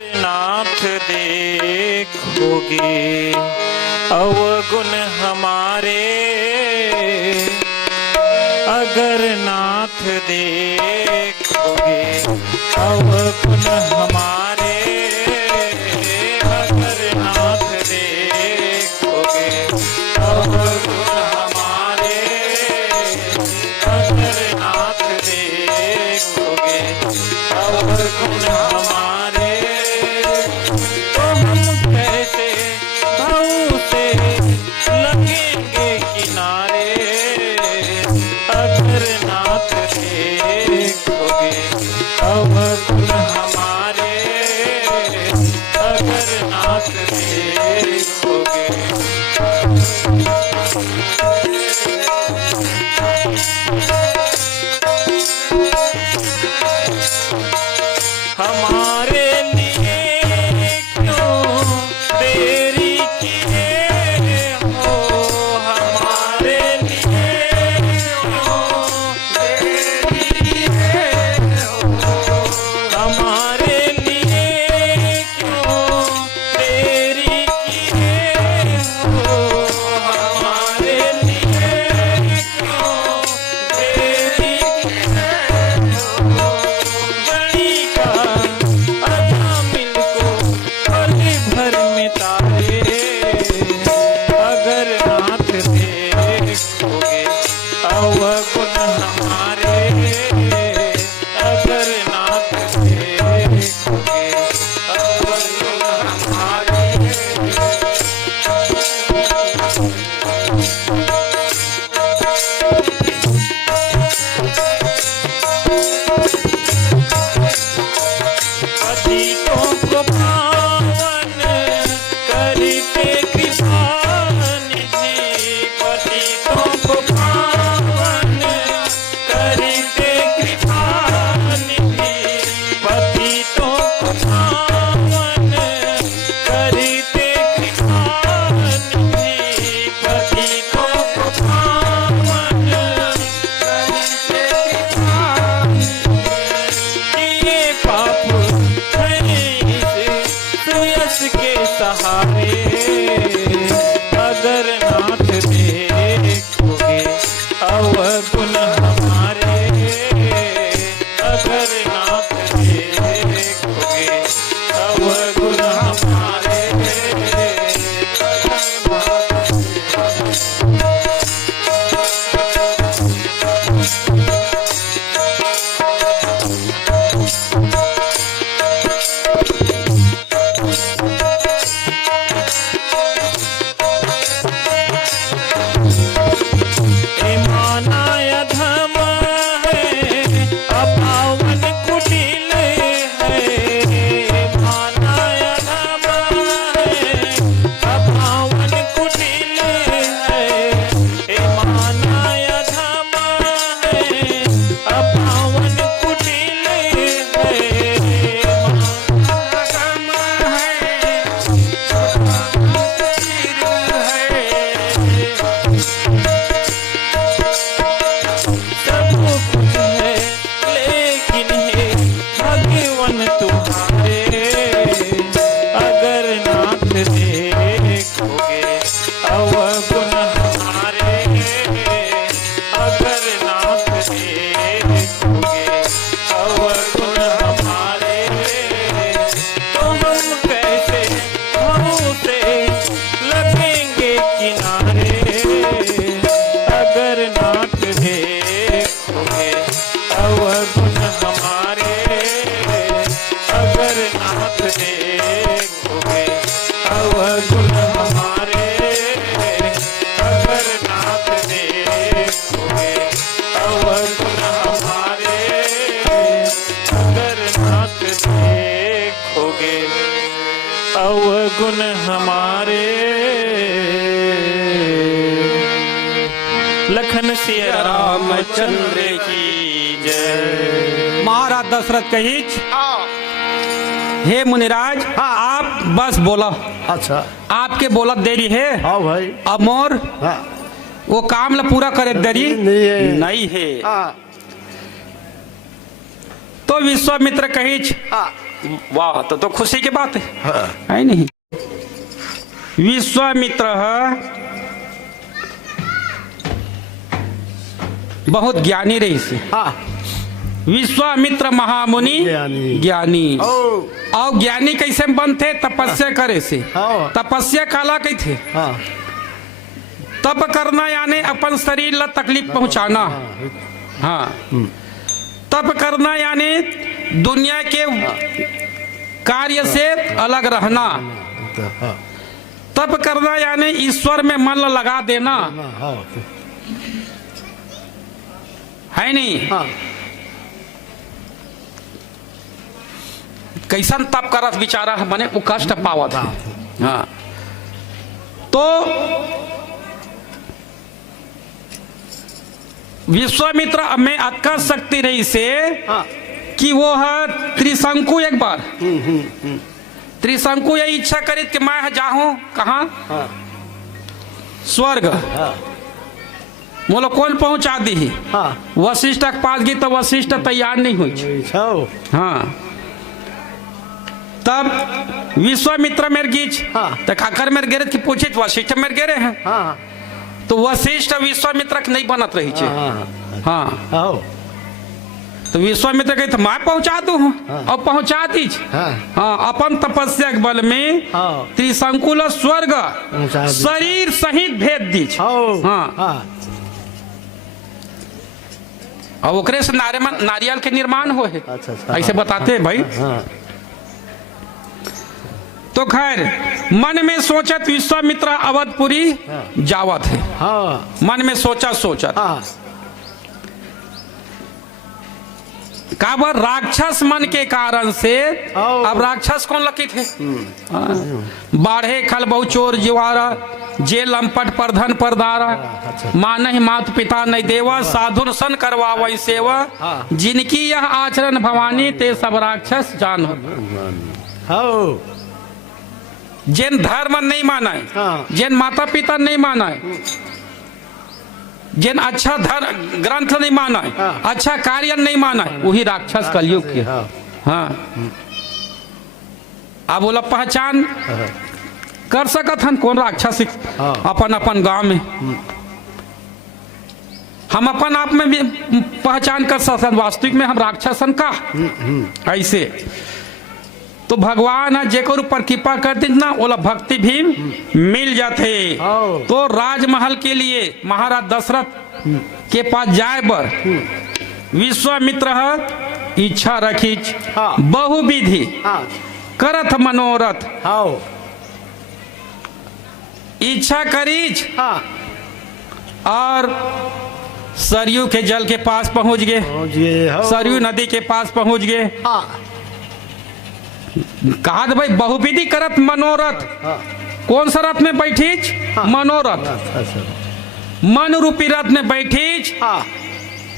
नाथ देखोगे अवगुण हमारे, अगर नाथ देखोगे अवगुण हमारे, अगर नाथ देखोगे अवगुण हमारे, अगर नाथ देखोगे अवगुण हमारे, तो हम कैसे भाव से लगेंगे किनारे, अगर नाथ देखोगे अवगुण हमारे, अगर नाथ देखोगे। हमारे लिए क्यों देरी किए हो, हमारे लिए क्यों देरी किए हो, हमारे लिए क्यों देरी किए हो, हमारे लिए क्यों देरी किए हो, गणी का अजामिल को गली भर में तारे, अगर नाथ देखोगे अवगुण हमारे, अगर नाथ देखोगे अवगुण हमारे। पतितों को पावन करते कृपा निधि, पतितों को पावन करते कृपा निधि, पतितों को पावन करते कृपा निधि, पतितों को पावन करते कृपा निधि। ये पाप सुयश के सहारे, अगर नाथ देखोगे अवगुण हमारे, अगर नाथ देखोगे अवगुण हमारे। मानाय धम है अपावन कुटिल है, मानाय धम है अपावन कुटिल है, मानाय धम है अपावन कुटिल है, धम है सब कुछ है लेकिन हे भगवान तुम्हारे, अगर नाथ देखोगे अवगुण हमारे, अगर नाथ देखोगे अवगुण हमारे, तो हम कैसे भाव से लगेंगे किनारे, अगर नाथ देखोगे अवगुण हमारे, अगर नाथ देखोगे अवगुण हमारे, अगर नाथ देखोगे अवगुण हमारे, अगर नाथ देखोगे अवगुण हमारे। लखन सिया रामचंद्र की जय। महाराज दशरथ कहिच, हे मुनिराज, आप बस बोला। अच्छा, आपके बोलत देरी है। हाँ भाई। अब मोर हाँ। वो काम ला पूरा करे देरी नहीं है। हाँ। तो विश्वामित्र कहिच, वाह, तो खुशी की बात है, हाँ। है नहीं। विश्वामित्र बहुत ज्ञानी रही से। हाँ। विश्वामित्र महामुनि ज्ञानी। ज्ञानी। ओ। और ज्ञानी कैसे बनते? तपस्या करे से। हाँ। तपस्या काला कही थे? हाँ। तप करना यानी अपन शरीर ला तकलीफ पहुंचाना। हाँ। तप करना यानी दुनिया के कार्य से अलग रहना। हाँ। तप करना यानी ईश्वर में मन लगा देना, हाँ। है नहीं? हाँ। कैसन तप करत बिचारा मने वो कष्ट पावत है। हाँ। तो विश्वामित्र में अतका शक्ति रही से हाँ। कि वो है त्रिशंकु। एक बार त्रिशंकु ये इच्छा करी कि मैं जाऊं कहाँ? हाँ। स्वर्ग। हाँ। बोलो कौन पहुंचा दी? हाँ। वशिष्ठ के पास गई तो वशिष्ठ तैयार नहीं हुई। हाँ। तब विश्वामित्र मेरे गीच हाँ। तो खाकर मेरे गिरे की पूछे वशिष्ठ मेरे गिरे हैं। हाँ। तो वशिष्ठ विश्वामित्र के नहीं बनत रही छे। हाँ। हाँ। तो विश्वामित्र कहे तो मैं पहुंचा दू और पहुंचा दी। हाँ। हाँ। अपन तपस्या के बल में हाँ। त्रिशंकुल स्वर्ग पहुंचा दी। शरीर सहित भेज दी। हाँ। हाँ। और ओकरे से नारियल के निर्माण हो है। अच्छा। ऐसे बताते हैं भाई। हाँ। तो खैर मन में सोचत विश्वामित्र अवधपुरी जावत है। हाँ। मन में सोचत हाँ। काबर राक्षस मन के कारण से। अब राक्षस कौन लकी थे? बाढ़े खल बहु चोर जिवारा जे लंपट परधन परदारा मानहि मात पिता नहीं देवा साधुन सन करवावई सेवा जिनकी यह आचरण भवानी ते सब राक्षस जान। हाँ। जिन धर्म नहीं माना हाँ। जिन माता पिता नहीं माना जिन अच्छा ग्रंथ नहीं माना हाँ। अच्छा कार्य नहीं माना वही राक्षस कलयुग के। हाँ। हाँ। अब बोला पहचान कर सकत हन कौन राक्षस हाँ। अपन गांव में। हम अपन आप में भी पहचान कर सकते वास्तविक में हम राक्षसन का। ऐसे तो भगवान है जेकर ऊपर कृपा कर दी ना ओला भक्ति भी मिल जाते। तो राजमहल के लिए महाराज दशरथ के पास जाए बर विश्वामित्र इच्छा रखी। हाँ। बहुविधि हाँ। करत मनोरथ। हाँ। इच्छा करीच हाँ। और सरयू के जल के पास पहुंच गए। सरयू नदी के पास पहुंच गए। हाँ। कहा भाई बहुविधि करत मनोरथ। हाँ। कौन सा रथ में बैठी? हाँ। मनोरथ। मन रूपी रथ में बैठी। हाँ।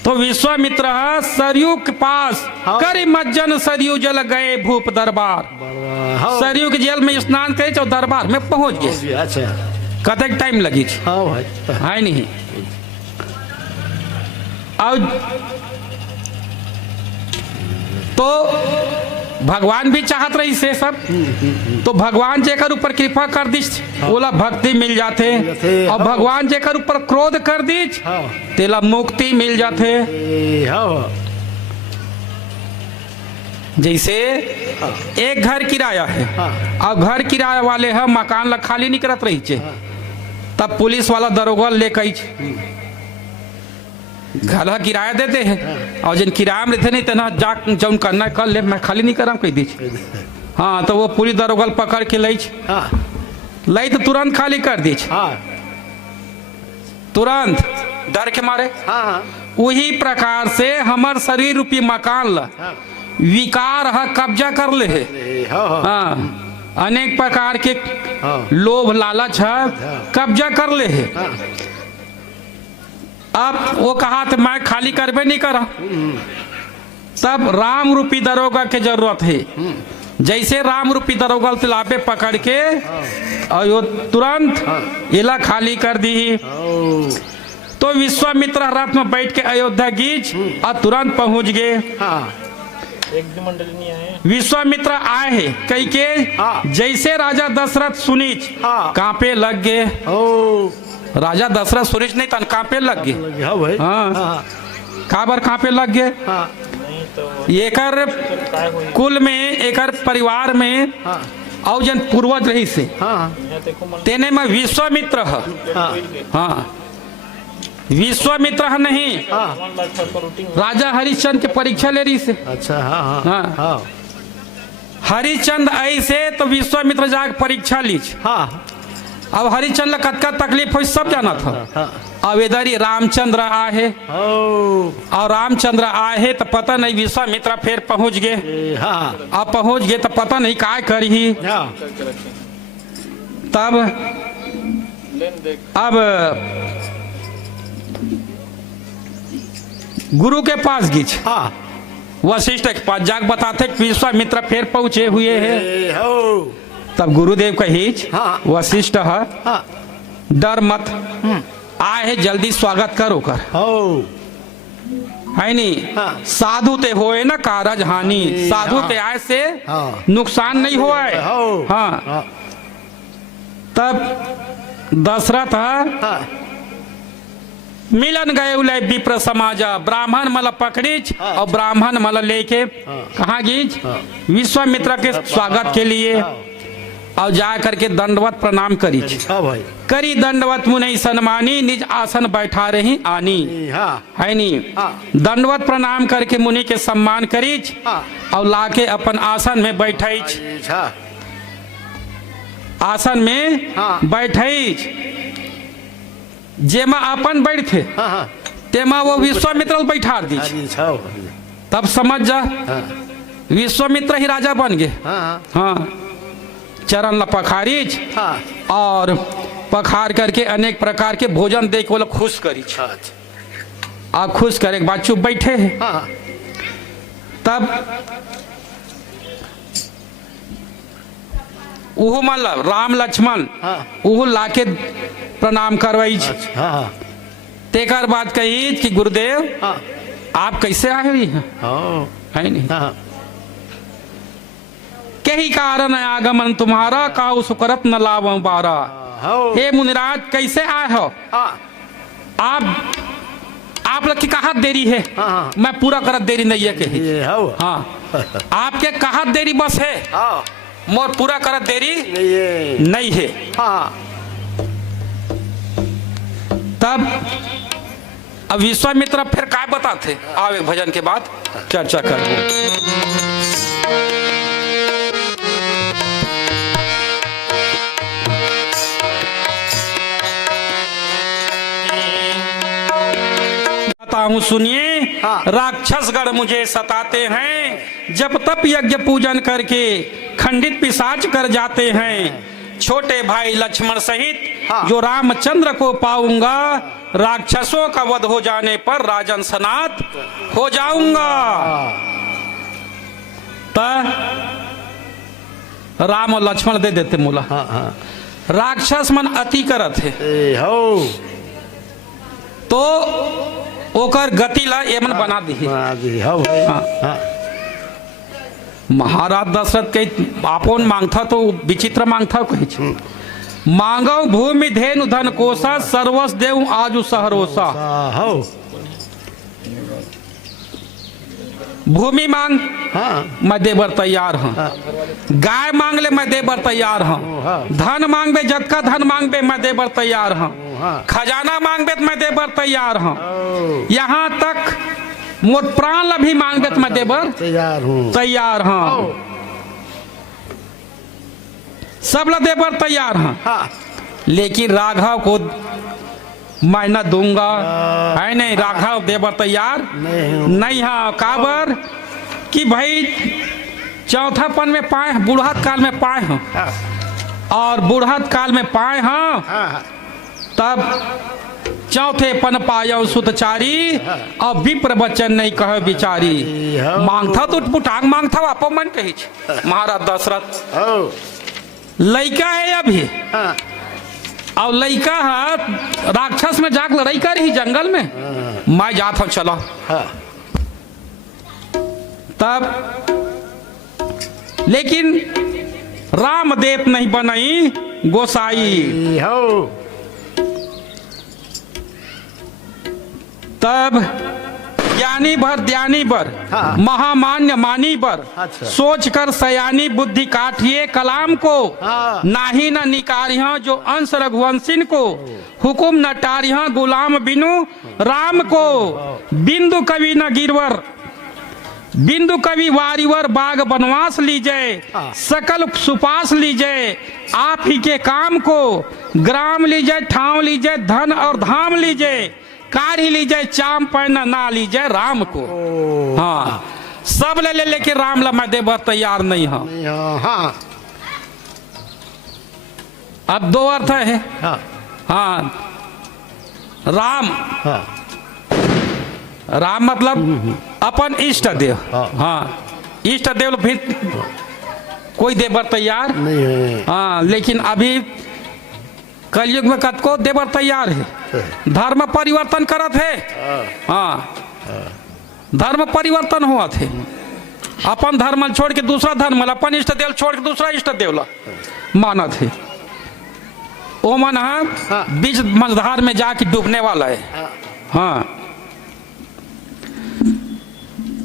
तो विश्वामित्र सरयू के पास हाँ। करी मज्जन सरयू जल गए भूप दरबार। सरयू के जल में स्नान करे और दरबार में पहुंच गए। अच्छा। कतक टाइम लगी है नहीं? और तो भगवान भी चाहत रही से सब। तो भगवान जेकर ऊपर कृपा कर दी ओला भक्ति मिल जाते। और भगवान जेकर ऊपर क्रोध कर दी तेला मुक्ति मिल जाते। जैसे एक घर किराया है और घर किराया वाले है मकान ला खाली नहीं करत रही छे। तब पुलिस वाला दरोगा लेकर घर किराया देते हैं और जिन किराया में रहते नहीं तना जा जौन करना कर ले मैं खाली नहीं कराम कह दी। हाँ। तो वो पुलिस दरोगा पकड़ के लई तो तुरंत खाली कर दी। तुरंत डर के मारे। वही प्रकार से हमार शरीर रूपी मकान ला विकार है कब्जा कर ले है। हाँ। अनेक प्रकार के लोभ लालच है कब्जा कर ले है। अब वो कहा तो मैं खाली करबे नहीं करा। तब राम रूपी दरोगा के जरूरत है। जैसे राम रूपी दरोगा लापे पकड़ के और यो तुरंत इला खाली कर दी। तो विश्वामित्र रथ में बैठ के अयोध्या गीच और तुरंत पहुंच गए। एक भी मंडली नहीं आए। विश्वामित्र आए है कई के हाँ। जैसे राजा दशरथ सुनीच हाँ। कांपे लग गए। ओ राजा दशरथ सुनीच नहीं तन कांपे लग गए। लगे हाँ भाई हाँ। हाँ काबर कांपे लग गए। हाँ नहीं तो एकर काय हुई कुल में एकर परिवार में हाँ और जन पूर्वज रही से हाँ यहाँ देखो मन तेने में विश्वामित्र है। हाँ हाँ विश्वामित्र है नहीं हाँ मन बैठा पर रूटीन राजा हरिश्चंद्र के परीक्षा ले रही से। अच्छा हाँ हाँ हाँ। हाँ हरिश्चंद्र ऐसे तो विश्वामित्र जाके परीक्षा लीज। हाँ अब हरिश्चंद्र का तकलीफ हो सब जाना था। हाँ अब इधर ही रामचंद्र आए ओ और रामचंद्र आए तो पता नहीं विश्वामित्र फिर पहुंच गए। ए, हाँ अब पहुंच गए तो पता नहीं काय करी। हाँ करके रखे तब लेन देख अब गुरु के पास गिच हाँ वशिष्ठ के पास जाके बताते कि विश्वामित्र फिर पहुंचे हुए हैं। ए, हो तब गुरुदेव कहीच हाँ। वशिष्ठ है हाँ डर मत आए है जल्दी स्वागत करो कर हो है नहीं। हाँ। साधु ते होए ना कारज हानि ए, साधु हाँ। ते आए से हाँ। नुकसान नहीं हुआ है। हो हाँ हाँ तब दशरथ है हाँ मिलन गए उले विप्र समाजा ब्राह्मण मल पकड़ीच हाँ। और ब्राह्मण मल लेके हाँ। कहाँ गीच हाँ। विश्वामित्र के स्वागत के लिए हाँ। और जा करके दंडवत प्रणाम करीच। हाँ भाई करी दंडवत मुनि सन्मानी निज आसन बैठा रही आनी ए, हाँ है नहीं। हाँ। दंडवत प्रणाम करके मुनि के सम्मान करीच हाँ और लाके अपन आसन में बैठीच। अच्छा आसन में हाँ। बैठीच जेमा अपन बैठे हाँ हाँ तेमा वो विश्वामित्र बैठा दी। अरे छाओ तब समझ जा हाँ विश्वामित्र ही राजा बन गए। हाँ हाँ चरण ल पखारीच हाँ और पखार करके अनेक प्रकार के भोजन दे के वो लोग खुश करी। अच्छा आप खुश करे के बाद चुप बैठे हैं। हाँ तब उहु मतलब राम लक्ष्मण हाँ उहु लाके प्रणाम करवाई। अच्छा हाँ तेकर बात कही कि गुरुदेव हाँ आप कैसे आए हुई हैं हाँ है नहीं। हाँ कही कारण है आगमन तुम्हारा काउ सुकरत न लाव बारा। हाँ हे मुनिराज कैसे आए हो हाँ आप लोग की कहा देरी है। हाँ। मैं पूरा करत देरी नहीं है कही। ये हो हाँ आपके कहा देरी बस है हाँ मोर पूरा करत देरी ये नहीं है। हाँ तब अब विश्वामित्र फिर काय बताते आओ एक भजन के बाद चर्चा करो। बताता हूँ सुनिए। हाँ। राक्षस गण मुझे सताते हैं जब तप यज्ञ पूजन करके खंडित पिशाच कर जाते हैं। छोटे भाई लक्ष्मण सहित हाँ। जो रामचंद्र को पाऊंगा राक्षसों का वध हो जाने पर राजन सनात हो जाऊंगा। तो राम और लक्ष्मण दे देते मूला। हाँ हाँ राक्षस मन अति करत है ए हो तो ओकर गति ला एमन बना दी। बना दी हो भाई हाँ। हाँ महाराज दशरथ के आपन मांगता तो विचित्र मांगता कही मांगो भूमि धेनु धन कोसा सर्वस देव आजु सहरोसा। हो भूमि मांग हाँ मैं देबर तैयार हूँ। हाँ गाय मांग ले मैं देबर तैयार हूँ। हाँ। धन मांगबे जतका धन मांगबे मैं देबर तैयार हूँ। हाँ। खजाना मांगबे तो मैं देबर तैयार हूँ। ओ यहाँ तक मोर प्राण ला भी मांगबे तो मैं देबर तैयार हूँ तैयार हूँ। सब ला देबर तैयार हूँ हाँ लेकिन राघव को मैं न दूंगा। है नहीं राघव देवर तैयार नहीं है। काबर कि भाई चौथापन में पाए बुढ़ात काल में पाए हैं और बुढ़ात काल में पाए हैं हाँ तब चौथे पन पायो सुतचारी और विप्र बच्चन नहीं कहे बिचारी। मांगता तो पुटांग मांगता आपो मन कही महाराज दशरथ हो लड़का है अभी हाँ और लड़का है राक्षस में जाकर लड़ाई कर ही जंगल में। मैं जाता हूँ चलो हाँ तब लेकिन रामदेव नहीं बनई गोसाई। हो तब ज्ञानी भर ध्यानी बर हाँ। महामान्य मानी बर अच्छा। सोच कर सयानी बुद्धि काटिए कलाम को हाँ। नाही न निकारिया जो अंश रघुवंशिन को हुकुम न टारिया गुलाम बिनु राम को बिंदु कवि न गिरवर बिंदु कवि वारिवर बाग बनवास लीजिए हाँ। सकल सुपास लीजिए आप ही के काम को ग्राम लीजिए ठाव लीजिए धन और धाम लीजिए कारी लीजिए चाम पैना ना लीजिए राम को। हाँ सब ले लेके राम ला मैं देवर तैयार नहीं हूं। हाँ अब दो अर्थ है। हाँ हाँ राम हाँ राम मतलब अपन इष्ट देव। हाँ। हाँ इष्ट देव फिर कोई देवर तैयार नहीं है। हाँ लेकिन अभी कलयुग में कतको देवर तैयार है। धर्म परिवर्तन करत है। हाँ धर्म परिवर्तन हुआ थे। अपन धर्म छोड़ के दूसरा धर्म अपन इष्ट देव छोड़ के दूसरा इष्ट देव माना थे। ओ मन बीच मझधार में जाके डूबने वाला है। हाँ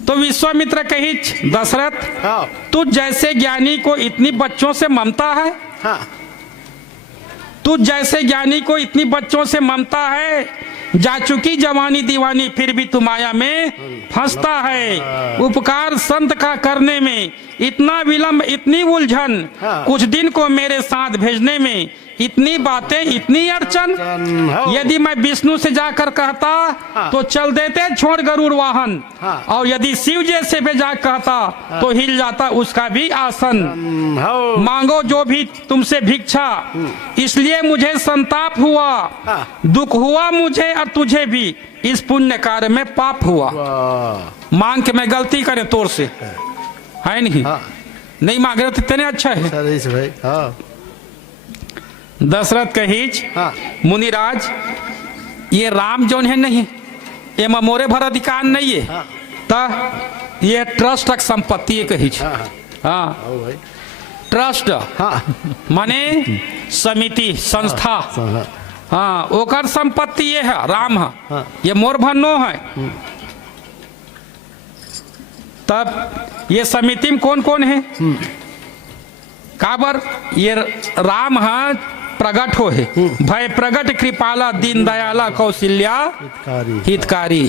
तो विश्वामित्र कही दशरथ हाँ तू जैसे ज्ञानी को इतनी बच्चों से ममता है। हाँ तू जैसे ज्ञानी को इतनी बच्चों से ममता है जा चुकी जवानी दीवानी फिर भी तू माया में फंसता है। उपकार संत का करने में इतना विलंब इतनी उलझन कुछ दिन को मेरे साथ भेजने में इतनी बातें इतनी अड़चन। यदि मैं विष्णु से जाकर कहता तो चल देते छोड़ गरुड़ वाहन और यदि शिव जी से भेजा कहता तो हिल जाता उसका भी आसन। मांगो जो भी तुमसे भिक्षा इसलिए मुझे संताप हुआ दुख हुआ मुझे और तुझे भी इस पुण्य कार्य में पाप हुआ। मांग के मैं गलती करे तोर से है नहीं। नहीं मांग रहे तो तेने अच्छा है। भाई हाँ दशरथ कहीच मुनिराज ये राम जौन है नहीं ये मोरे भर अधिकार नहीं है। तो ये ट्रस्ट तक संपत्ति है कहीच। हाँ ट्रस्ट माने समिति संस्था। हाँ ओकर संपत्ति ये है राम है ये मोर भन्नो है। तब ये समिति में कौन कौन है काबर ये राम है प्रगट हो है भय प्रगट कृपाला दीन दयाला कौशल्या हितकारी।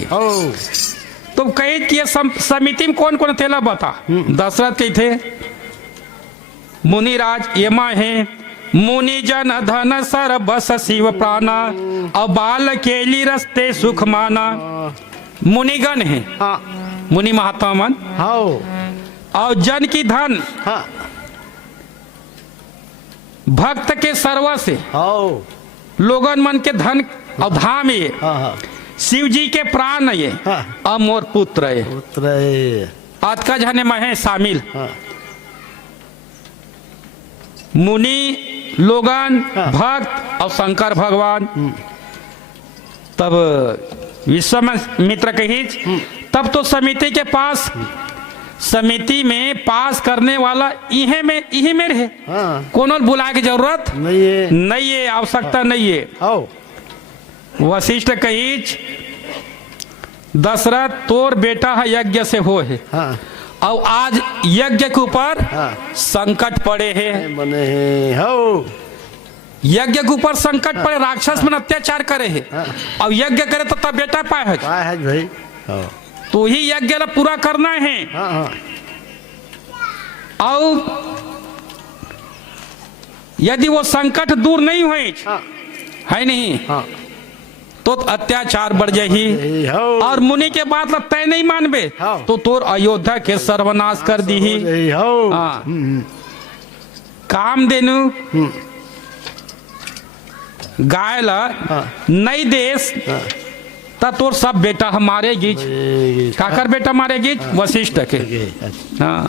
तो कहे कि ये समिति में कौन कौन थे बता। दशरथ कही थे मुनिराज यमा है मुनिजन धन सर बस शिव प्राणा और बाल केली रस्ते सुख माना। मुनिगण है मुनि महात्मा मन और जन की धन भक्त के सर्व से लोगन मन के धन और धाम ये शिव जी के प्राण ये और मोर पुत्र ये आज का जने में शामिल। मुनि लोगन भक्त और शंकर भगवान। तब विश्वामित्र कही तब तो समिति के पास समिति में पास करने वाला इहे में रहे। कोनो बुलाए की जरूरत नहीं है आवश्यकता नहीं है। वशिष्ठ कही दशरथ तोर बेटा है यज्ञ से हो है और आज यज्ञ के ऊपर संकट पड़े हैं बने हैं। यज्ञ के ऊपर संकट पड़े राक्षस में अत्याचार करे है और यज्ञ करे तो तब बेटा पाए है भाई तो ही यज्ञ पूरा करना है। और यदि वो संकट दूर नहीं हुए है नहीं तो अत्याचार बढ़ जाही और मुनि के बात तय नहीं मानबे तो तोर अयोध्या के सर्वनाश कर दी ही। काम देनु गाय ला नई देश तोर सब बेटा हमारे गीच काकर बेटा मारेगी वशिष्ठ के। हाँ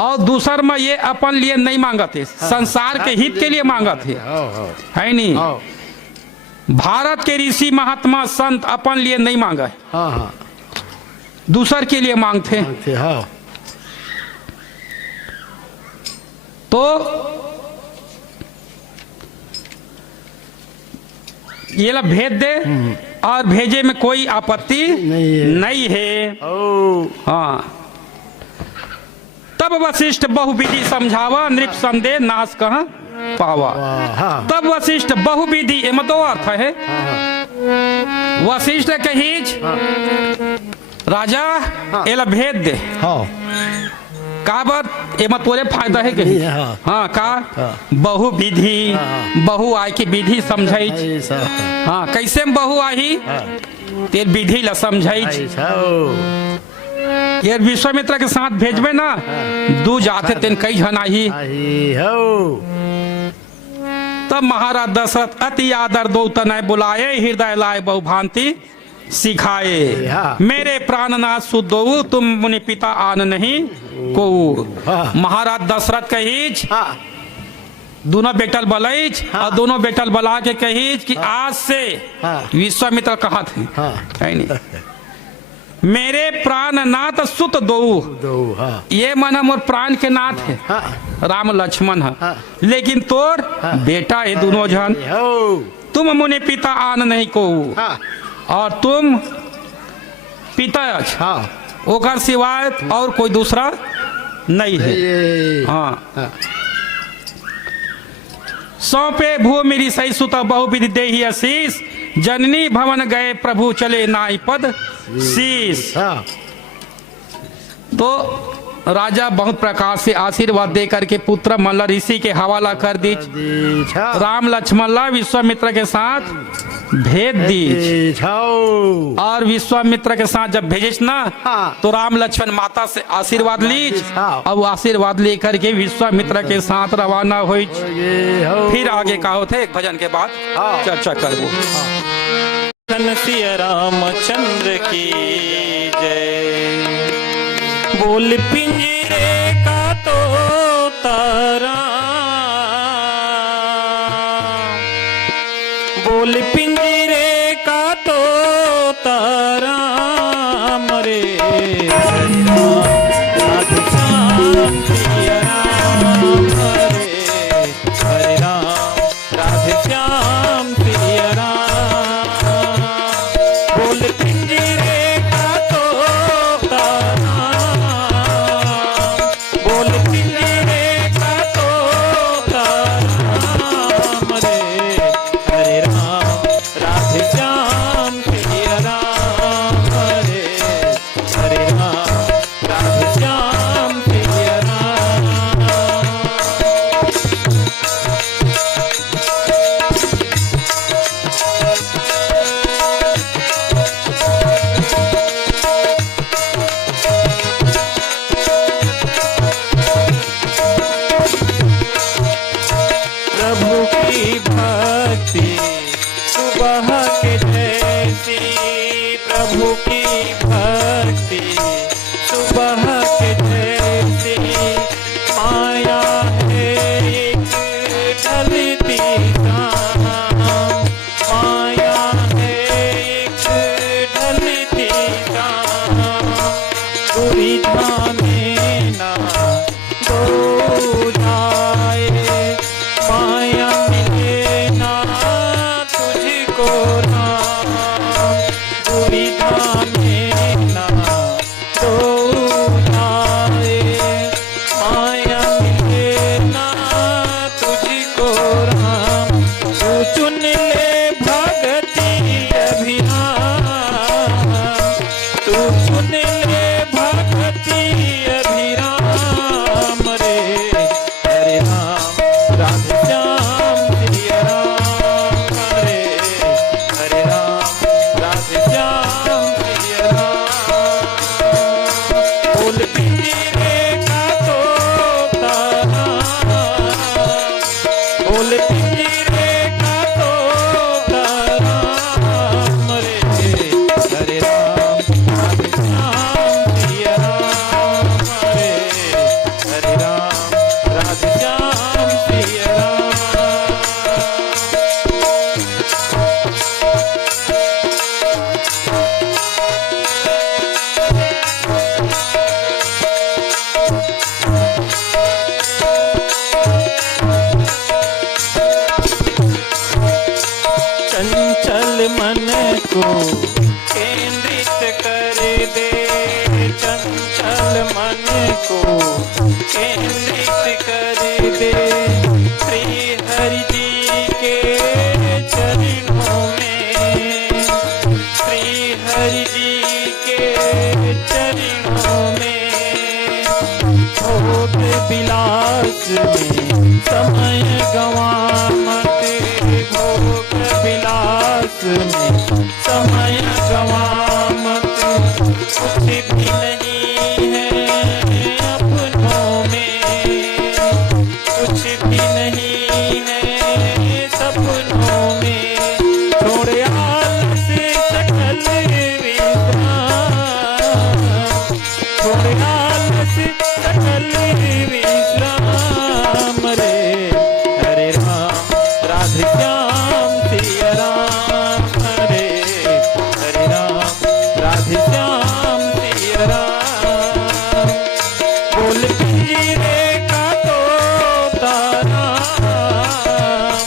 और दूसर में ये अपन लिए नहीं मांगा थे संसार के हित के लिए मांगा थे है नहीं। भारत के ऋषि महात्मा संत अपन लिए नहीं मांगा है दूसर के लिए मांगते हैं। मांगते हाँ तो ये ला भेज दे और भेजे में कोई आपत्ति नहीं है। ओ हाँ। तब वशिष्ठ बहुविधि समझावा, नृप संदेह नाश कहाँ पावा। हाँ तब वशिष्ठ बहुविधि, एम दो अर्थ है। हाँ वशिष्ठ कहीज राजा एला भेज दे। हाँ का बात एमा तोरे फायदा है कहीं। हाँ। हाँ का हाँ। बहुविधि, हाँ। बहु आय की विधि समझाई। ऐसा हाँ कैसे में बहु आही हाँ तेर विधि ला समझाई। ऐसा ओ ये विश्वामित्र के साथ भेजबे ना दू जाते तेन कई जन आई। आई हो तब महाराज दशरथ अति आदर दो तनय बुलाए, हृदय लाए बहु भांति सिखाए। हाँ। मेरे प्राणनाथ सुदो तुम मुनि पिता आन नहीं को। हाँ। महाराज दशरथ कहीज हाँ दोनों बेटल बलैज और दोनों बेटल बला के कहीज कि आज से हाँ। विश्वामित्र कहा थे हाँ है नहीं मेरे प्राणनाथ सुत दो। दो हाँ ये मन मोर प्राण के नाथ है हाँ राम लक्ष्मण है। हाँ। लेकिन तोर बेटा है दोनों जन। हो तुम मुनि पिता आन नहीं को हाँ और तुम पिता अछ हाँ ओकर सिवाय और कोई दूसरा नहीं है। ये हाँ हाँ सौंपे भूमि ऋषि सुत बहुविधि देहि आशीष, जननी भवन गए प्रभु चले नाई पद शीश। हाँ तो राजा बहुत प्रकार से आशीर्वाद दे करके पुत्र मल्ल ऋषि के हवाला कर दी। दीछा राम लक्ष्मण ला विश्वामित्र के साथ भेज दी। दीछाओ और विश्वामित्र के साथ जब भेजिस ना हाँ। तो राम लक्ष्मण माता से आशीर्वाद लीज। हाँ। अब आशीर्वाद लेकर के विश्वामित्र के साथ रवाना हुई। ये हो फिर आगे का होते एक भजन के बाद हाँ। चर्चा करबो। सिया रामचंद्र की जय। बोल पिंजरे का तो तारा, बोल पिंजरे का तो तारा मरे हरि राम राधे श्याम सिया राम हरे हरि राम राधे श्याम सिया राम। बोल पिंजरे का तो तारा, बोल पिंजरे का तो तारा मरे हरे राम राधे श्याम सिया राम हरे हरे राम राधे श्याम सिया राम। प्रभु की भक्ति सुबह के जैसी, प्रभु की भक्ति सुबह के जैसी, माया है एक ढलती शाम, माया है एक ढलती शाम। दुविधा में ना दो जाए, माया मिले ना तुझको राम। दुविधा में ना दो जाए, माया मिले ना तुझको राम। तू चुन ले भगति अभिराम, तू चुन ले भगति अभिराम रे हरे राम राधे श्याम सिया राम हरे हरे राम राधे श्याम सिया राम। बोल पिंजरे का तो तारा, बोल पिंजरे का तो तारा मरे हरे राम राधे श्याम सिया राम हरे हरे राम राधे श्याम सिया राम। को केंद्रित कर दे, चंचल मन को केंद्रित कर दे। श्री हरि जी के चरणों में, श्री हरि जी के चरणों में, भोग विलास में समय गवा मत, भोग विलास में समय गवा मत। कुछ भी नहीं है अपनों में, कुछ भी नहीं है सपनों में। छोड़ आलस सकल विश्राम, छोड़ आलस सकल विश्राम रे। हरे राम राधे श्याम सिया राम, हरे हरे राम राधे श्याम सिया राम। बोल पिंजरे का तोता राम,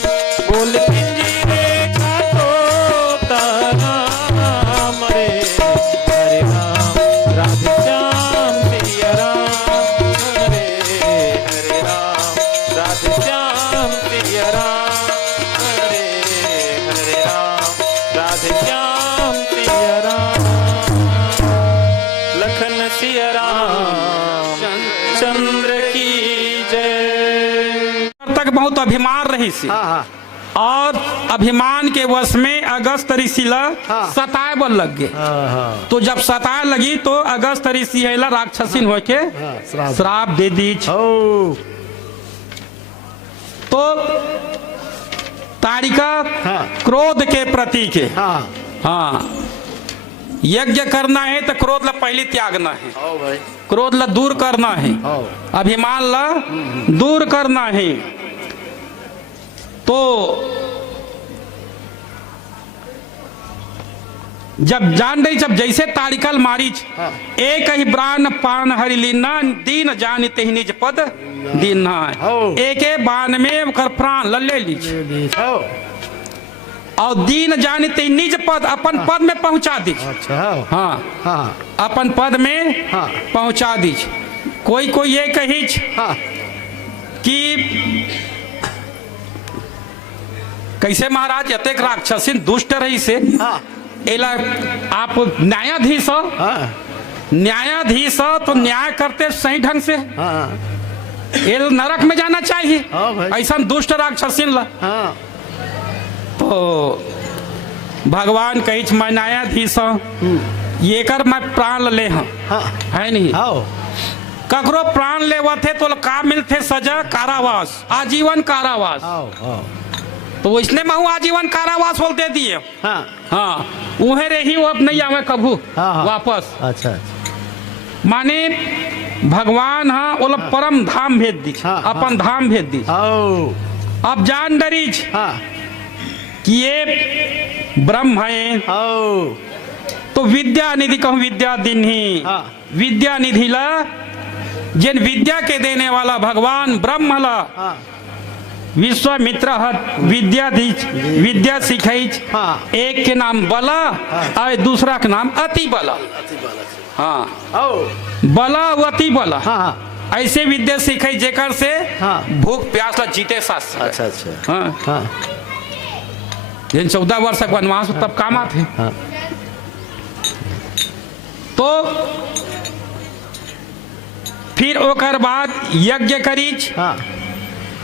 बोल पिंजरे का तोता राम रे। हरे राम राधे श्याम सिया राम, हरे हरे राम राधे श्याम सिया राम, हरे हरे राम राधे श्याम सिया राम। लखन सिया राम चंद्र की जय। तक बहुत अभिमान रही सी, हाँ हाँ और अभिमान के वश में अगस्त ऋषि ला हाँ। सताए बन लग गए। हाँ हाँ तो जब सताए लगी तो अगस्त ऋषि है ला राक्षसीन होके हाँ, श्राप। श्राप दे दीज। ओ तो तारिका हाँ। क्रोध के प्रतीक है। हाँ हाँ, यज्ञ करना है तो क्रोध ला पहले त्यागना है, ओ भाई क्रोध ला दूर करना है, ओ अभिमान ला दूर करना है। तो जब जान रही, जब जैसे तारिकल मारीच हाँ। एक ही बाण पान हरि लीना, दीन जानिते ही निज पद दीना। हो। एक बाण में ओकर प्राण ले लीज, ओ और दीन जानिते ही निज पद, अपन पद में पहुंचा दीज। अच्छा हाँ, हाँ अपन पद में हाँ। पहुंचा दीज। कोई कोई ये कहीच हाँ कि कैसे महाराज अतेक राक्षसीन दुष्ट रही से हाँ एला आप न्यायाधीश हो, हाँ न्यायाधीश हो तो न्याय करते सही ढंग से, हाँ ये नरक में जाना चाहिए। हाँ भाई। ऐसा दुष्ट राक्षसीन ला हाँ तो भगवान कही मैं न्यायाधीश हूँ, ये कर मैं प्राण ले हूँ, हाँ है नहीं। आओ ककरो प्राण लेवा थे तो का मिलते सजा, कारावास, आजीवन कारावास। आओ आओ तो इसने महू आजीवन कारावास बोल दे दिए। हाँ हाँ, उहे रही वो अब नहीं आवे कभू हाँ, हाँ। वापस। अच्छा माने भगवान हाँ ओला परम धाम भेज दी, हाँ, अपन धाम भेज दी। आओ अब जान डरीज हाँ कि ये ब्रह्म है, आओ तो विद्या निधि कहूँ विद्या दिन्ही। हाँ। विद्या निधि ला जिन विद्या के देने वाला भगवान ब्रह्म ला हाँ विश्वामित्र हत विद्या दीज, विद्या सिखाईज। हाँ। एक के नाम बला और दूसरा के नाम अति बला। हाँ, आओ बला व अति बला, हाँ हाँ ऐसे विद्या सिखाई जेकर से हाँ। भूख प्यास ला जीते साथ। अच्छा अच्छा हाँ, हाँ जिन 14 वर्ष तक वनवास तब काम आते। हाँ तो फिर ओकर बाद यज्ञ करीच। हाँ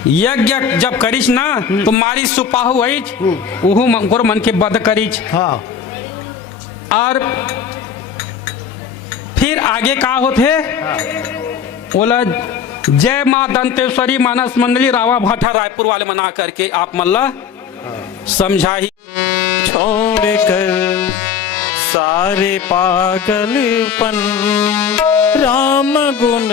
यज्ञ जब करीच ना तो मारी सुपाहु हईच, उहु मंगोर मन के बद करीच। हाँ और फिर आगे का होते बोला जय माँ दंतेश्वरी मानस मंडली रावा भाटा रायपुर वाले मना करके आप मल्ला समझाई। छोड़ कर सारे पागलपन, राम गुण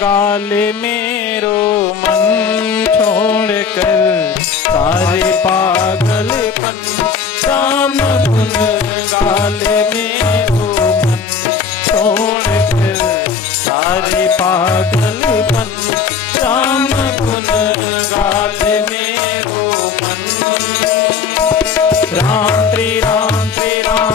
गाले मेरो मन। छोड़ कर सारे पागलपन, राम गुण गाले मेरो मन। छोड़ कर सारे पागलपन, राम गुण गाले मेरो मन। राम श्री राम श्री राम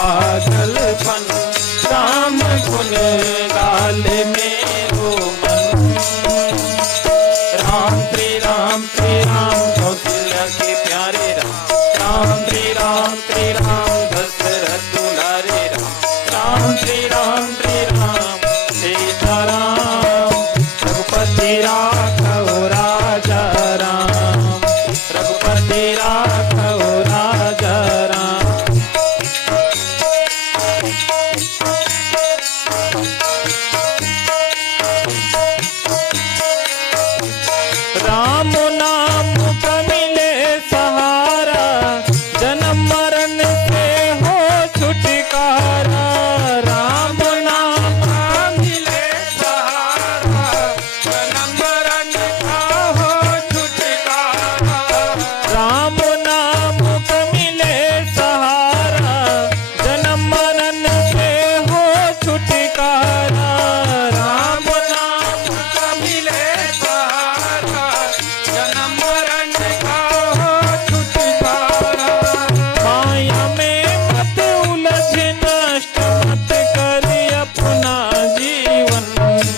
पागलपन राम गुण गाले मेरो मन। राम श्री राम कौशल्या के प्यारे राम। राम श्री राम दशरथ दुलारे राम। राम श्री राम सीताराम रघुपति राघव राजा राम। रघुपति राघव राजा राम। राम नाम का मिले सहारा, जन्म मरण से हो छुटकारा। राम नाम का मिले सहारा, जन्म मरण का हो छुटकारा। राम नाम का मिले सहारा, जन्म मरण से हो छुटकारा। राम नाम का मिले सहारा, जन्म मरण का हो छुटकारा। माया में मत उलझ नष्ट मत कर अपना जीवन,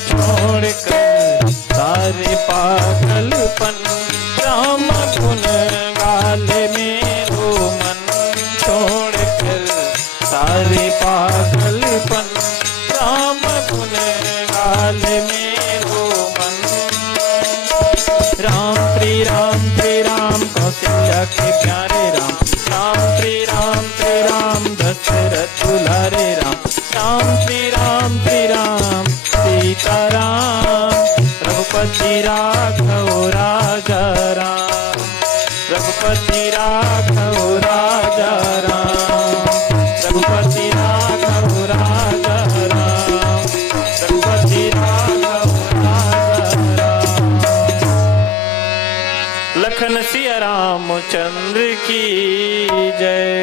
छोड़कर सारे पागलपन राम गुण गाले मेरो मन। छोड़कर सारे पागलपन राम गुण गाले मेरो मन। राम श्री राम कौशल्या के प्यारे राम। राम श्री राम दशरथ दुलारे राम। राम श्री राम सीताराम रघुपति राघव राजा राम। रघुपति राघव राजा राम। रघुपति राघव राजा राम। रघुपति राघव राजा राम। लखन सिया रामचंद्र की जय।